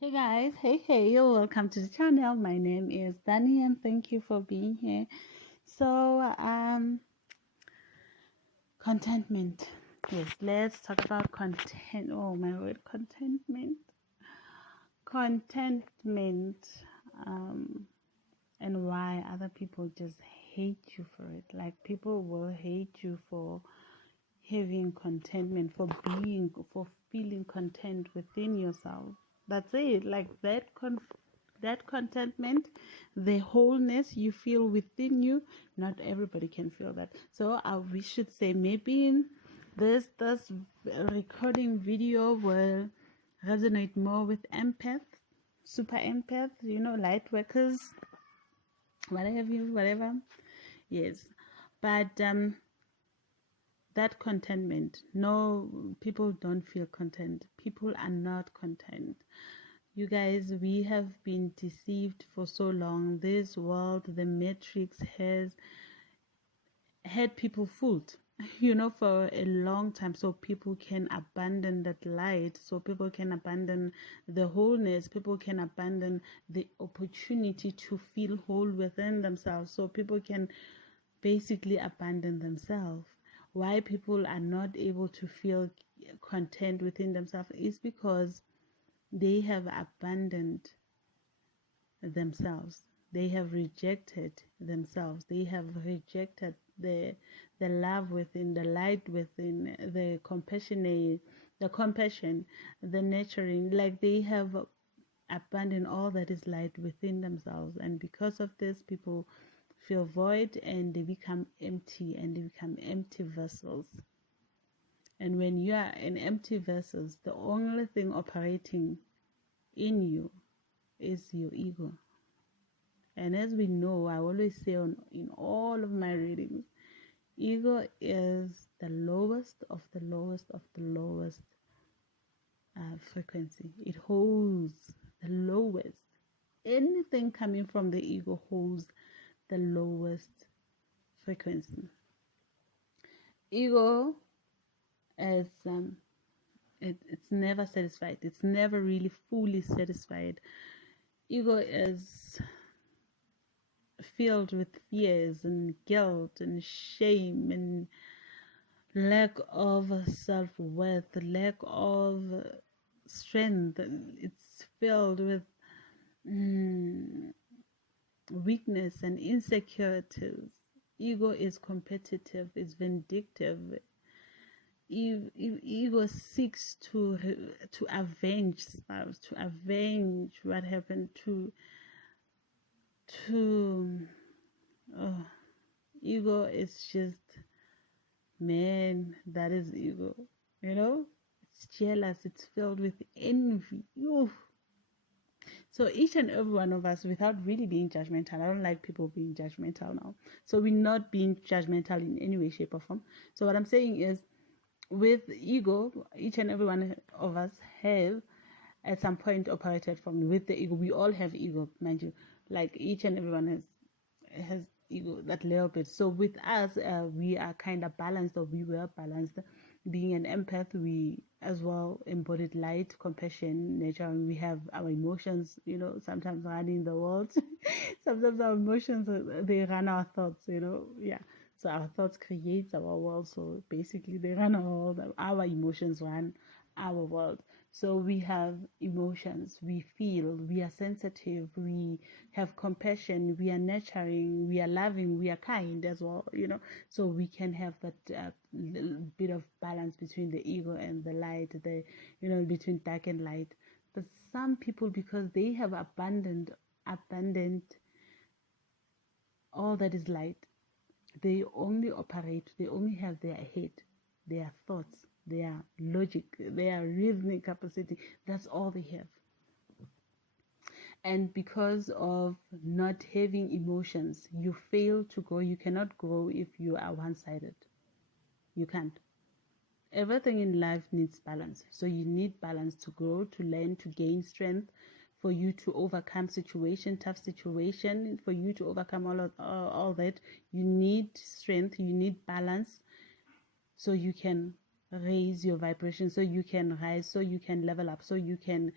Hey guys, hey, welcome to the channel. My name is Danny and thank you for being here. So, contentment. Yes, let's talk about content. Oh my word, contentment. Contentment, and why other people just hate you for it. Like, people will hate you for having contentment, for feeling content within yourself. That's it. Like that contentment, the wholeness you feel within you, not everybody can feel that. So we should say maybe this recording video will resonate more with empath, super empath, light workers, whatever. Yes. But that contentment, no, people don't feel content. People are not content. You guys, we have been deceived for so long. This world, the matrix, has had people fooled, for a long time, so people can abandon that light, so people can abandon the wholeness, people can abandon the opportunity to feel whole within themselves, so people can basically abandon themselves. Why people are not able to feel content within themselves is because they have abandoned themselves. They have rejected themselves. They have rejected the love within, the light within, the compassion, the nurturing. Like, they have abandoned all that is light within themselves, and because of this, people feel void and they become empty, and they become empty vessels. And when you are an empty vessels, the only thing operating in you is your ego. And as we know, I always say in all of my readings, ego is the lowest of the lowest of the lowest frequency. It holds the lowest. Anything coming from the ego holds the lowest frequency. Ego is it's never satisfied. It's never really fully satisfied. Ego is filled with fears and guilt and shame and lack of self-worth, lack of strength. It's filled with weakness and insecurities. Ego is competitive, is vindictive. Ego seeks to avenge stuff, to avenge what happened to oh, ego is just, man, that is ego. It's jealous, it's filled with envy. Oof. So each and every one of us, without really being judgmental, I don't like people being judgmental now. So we're not being judgmental in any way, shape, or form. So what I'm saying is, with ego, each and every one of us have at some point operated from with the ego. We all have ego, mind you. Like, each and everyone has ego, that little bit. So with us, we are kind of balanced, or we were balanced. Being an empath, we as well embodied light, compassion, nature, and we have our emotions, sometimes running the world. Sometimes our emotions, they run our thoughts, yeah. So our thoughts create our world. So basically, they run our world. Our emotions run our world. So we have emotions, we feel, we are sensitive, we have compassion, we are nurturing, we are loving, we are kind as well, So we can have that little bit of balance between the ego and the light, between dark and light. But some people, because they have abandoned all that is light, they only have their head, their thoughts, their logic, their reasoning capacity. That's all they have. And because of not having emotions, you fail to grow. You cannot grow if you are one-sided. You can't. Everything in life needs balance. So you need balance to grow, to learn, to gain strength, for you to overcome tough situation, for you to overcome all that. You need strength, you need balance, so you can raise your vibration, so you can rise, so you can level up, so you can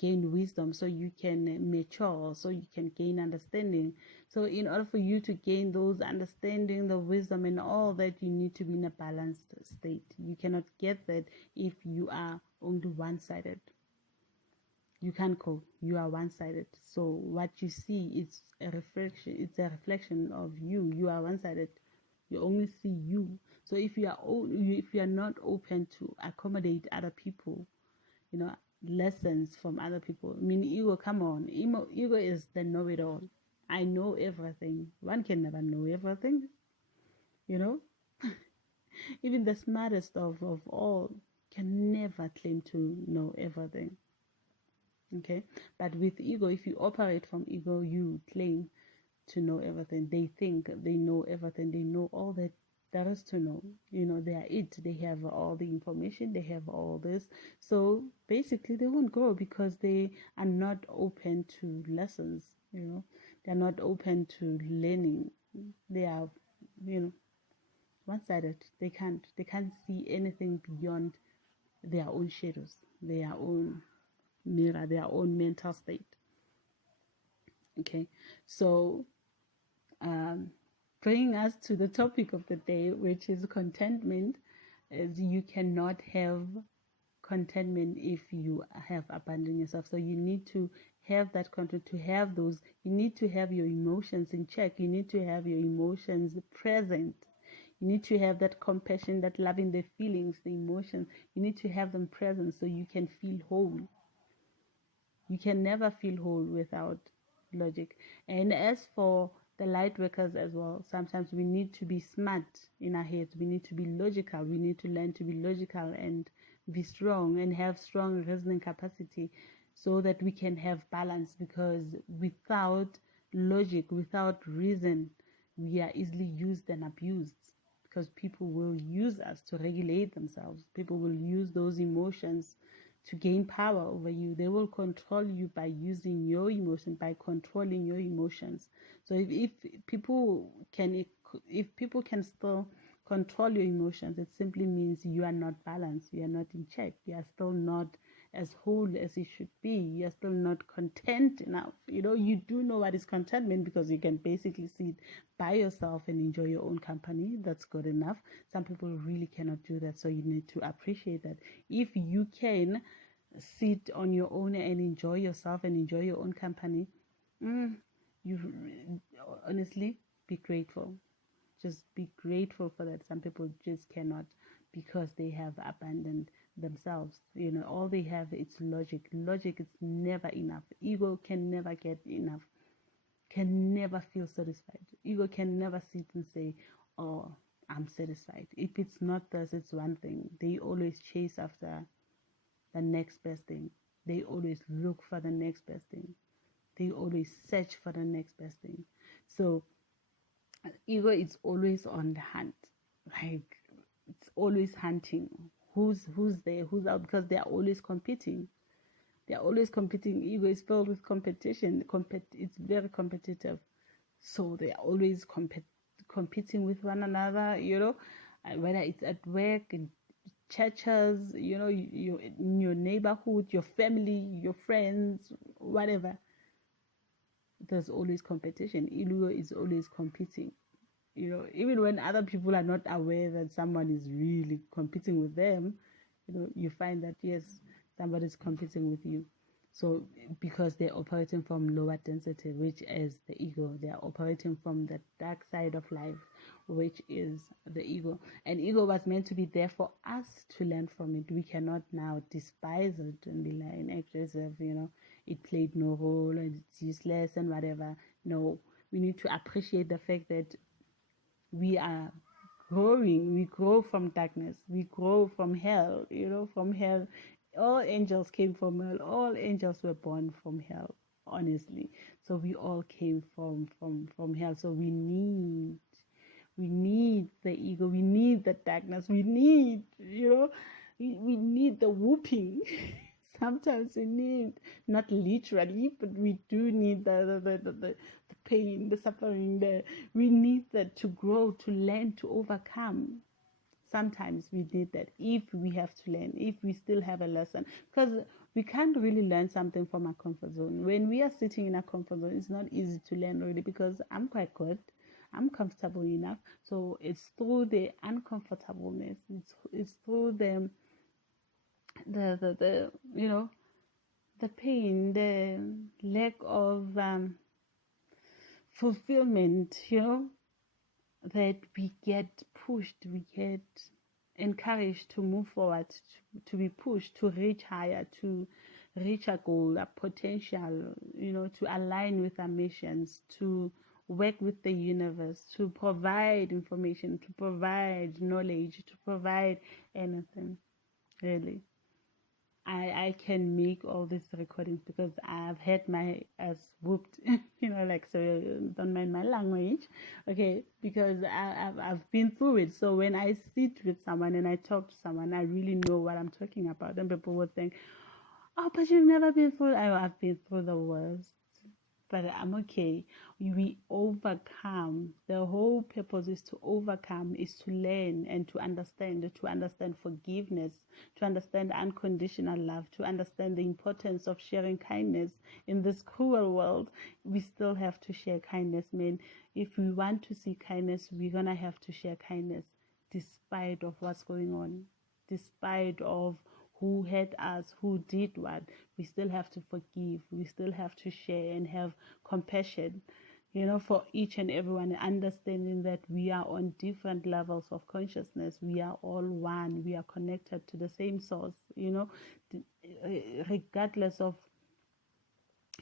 gain wisdom, so you can mature, so you can gain understanding. So in order for you to gain those understanding, the wisdom and all that, you need to be in a balanced state. You cannot get that if you are only one-sided. You can't go. You are one-sided. So what you see is a reflection. It's a reflection of you. You are one-sided. You only see you. So if you are not open to accommodate other people, lessons from other people. I mean, ego, come on. Ego is the know-it-all. I know everything. One can never know everything, you know. Even the smartest of all can never claim to know everything. Okay, but with ego, if you operate from ego, you claim to know everything. They think they know everything. They know all that there is to know. They are it. They have all the information. They have all this. So basically, they won't grow because they are not open to lessons. They're not open to learning. They are, one-sided. They can't see anything beyond their own shadows, their own mirror, their own mental state. Okay, so bringing us to the topic of the day, which is contentment, is you cannot have contentment if you have abandoned yourself. So you need to have that content, to have those. You need to have your emotions in check. You need to have your emotions present. You need to have that compassion, that loving, the feelings, the emotions. You need to have them present so you can feel whole. You can never feel whole without logic. And as for the light workers as well, sometimes we need to be smart in our heads. We need to be logical. We need to learn to be logical and be strong and have strong reasoning capacity so that we can have balance, because without logic, without reason, we are easily used and abused, because people will use us to regulate themselves. People will use those emotions to gain power over you. They will control you by using your emotion, by controlling your emotions. So if people can still control your emotions, it simply means you are not balanced, you are not in check, you are still not as whole as you should be, you are still not content enough. You do know what is contentment because you can basically sit by yourself and enjoy your own company. That's good enough. Some people really cannot do that, so you need to appreciate that. If you can sit on your own and enjoy yourself and enjoy your own company, you honestly be grateful. Just be grateful for that. Some people just cannot, because they have abandoned themselves. All they have is logic. Logic is never enough. Ego can never get enough, can never feel satisfied. Ego can never sit and say, oh, I'm satisfied. If it's not this, it's one thing. They always chase after the next best thing. They always look for the next best thing. They always search for the next best thing. So ego is always on the hunt. Like, it's always hunting. Who's there? Who's out? Because they are always competing. They are always competing. Ego is filled with competition. It's very competitive. So they are always competing with one another, whether it's at work, in churches, in your neighborhood, your family, your friends, whatever. There's always competition. Ego is always competing. Even when other people are not aware that someone is really competing with them, you find that, yes, somebody's competing with you. So because they're operating from lower density, which is the ego, they are operating from the dark side of life, which is the ego. And ego was meant to be there for us to learn from it. We cannot now despise it and be like, actually, as if, it played no role and it's useless and whatever. No, we need to appreciate the fact that we are growing. We grow from darkness. We grow from hell. From hell. All angels came from hell. All angels were born from hell, honestly. So we all came from hell. So we need the ego. We need the darkness. We need, we need the whooping. Sometimes we need, not literally, but we do need the pain, the suffering. We need that to grow, to learn, to overcome. sometimes we need that if we have to learn, if we still have a lesson, because we can't really learn something from our comfort zone. When we are sitting in our comfort zone, it's not easy to learn really, because I'm quite good, I'm comfortable enough. So it's through the uncomfortableness, it's through the the pain, the lack of fulfillment, that we get pushed, we get encouraged to move forward, to be pushed, to reach higher, to reach a goal, a potential, to align with our missions, to work with the universe, to provide information, to provide knowledge, to provide anything, really. I can make all these recordings because I've had my ass whooped, so don't mind my language, okay? Because I've been through it. So when I sit with someone and I talk to someone, I really know what I'm talking about. And people will think, oh, but you've never been through. I've been through the worst, but I'm okay. We overcome. The whole purpose is to overcome, is to learn and to understand forgiveness, to understand unconditional love, to understand the importance of sharing kindness in this cruel world. We still have to share kindness, man. If we want to see kindness, we're gonna have to share kindness, despite of what's going on, despite of who hurt us, who did what. We still have to forgive. We still have to share and have compassion, for each and everyone, understanding that we are on different levels of consciousness. We are all one. We are connected to the same source, regardless of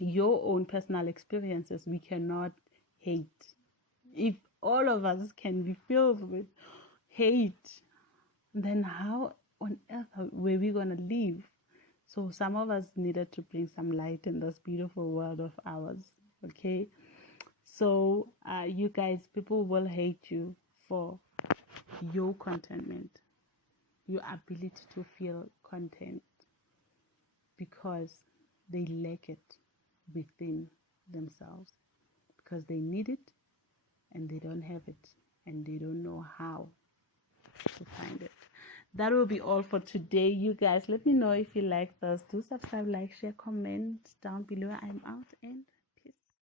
your own personal experiences. We cannot hate. If all of us can be filled with hate, then how on earth were we going to live? So some of us needed to bring some light in this beautiful world of ours, okay? So you guys, people will hate you for your contentment, your ability to feel content, because they lack it within themselves, because they need it and they don't have it, and they don't know how to find it. That will be all for today, you guys. Let me know if you like this. Do subscribe, like, share, comment down below. I'm out, and